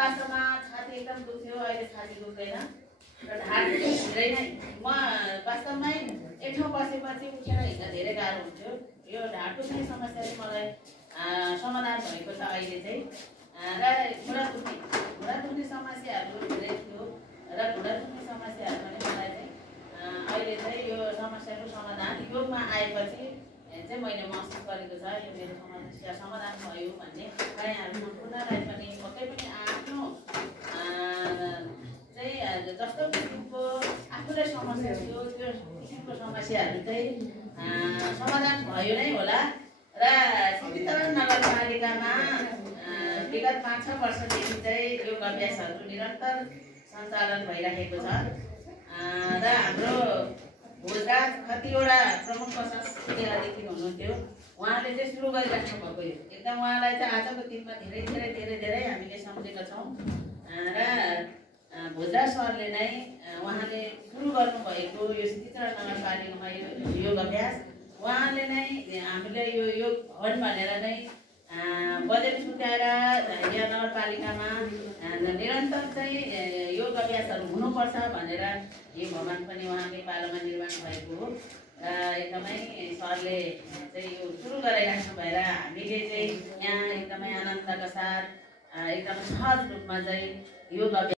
वास्तवमा छाती एकदम दुख्थ्यो, अहिले छाती दुख्दैन र ढाड धेरै नै म वास्तवमै एक ठाउँ बसेपछि उठेर हिँड्न धेरै गाह्रो हुन्थ्यो। यो ढाड दुख्ने समस्या चाहिँ मलाई समाधान भएको छ अहिले चाहिँ। र घुँडा दुख्ने समस्याहरू धेरै थियो र घुँडा दुख्ने समस्याहरू पनि मलाई चाहिँ अहिले चाहिँ यो समस्याको समाधान योगमा आएपछि चाहिँ मैले महसुस गरेको छ। यो मेरो समस्या समाधान भयो भन्ने यहाँहरू सम्पूर्णलाई पनि पक्कै पनि आफ्नो चाहिँ जस्तो किसिमको आफूलाई समस्या थियो त्यो किसिमको समस्याहरू चाहिँ समाधान भयो नै होला। र सिद्धितरण नगरपालिकामा विगत 5-6 वर्षदेखि चाहिँ योग अभ्यासहरू निरन्तर सञ्चालन भइरहेको छ र हाम्रो भोजराज कतिवटा प्रमुख प्रशासकीय अधिकारी हुनुहुन्थ्यो, उहाँले चाहिँ सुरु गरिराख्नु भएको यो एकदम उहाँलाई चाहिँ आजको दिनमा धेरै धेरै धेरै धेरै हामीले सम्झेका छौँ। र भोजराज सरले नै उहाँले सुरु गर्नुभएको यो सिद्धितरण नगरपालिकामा यो योग अभ्यास उहाँले नै हामीले यो योग भवन भनेर नै बजेट छुट्याएर यहाँ नगरपालिकामा निरन्तर चाहिँ योग अभ्यासहरू हुनुपर्छ भनेर यो भवन पनि उहाँकै पालोमा निर्माण भएको हो। एकदमै सरले चाहिँ यो सुरु गराइराख्नु भएर हामीले चाहिँ यहाँ एकदमै आनन्दका साथ एकदमै सहज रूपमा चाहिँ योग अभ्यास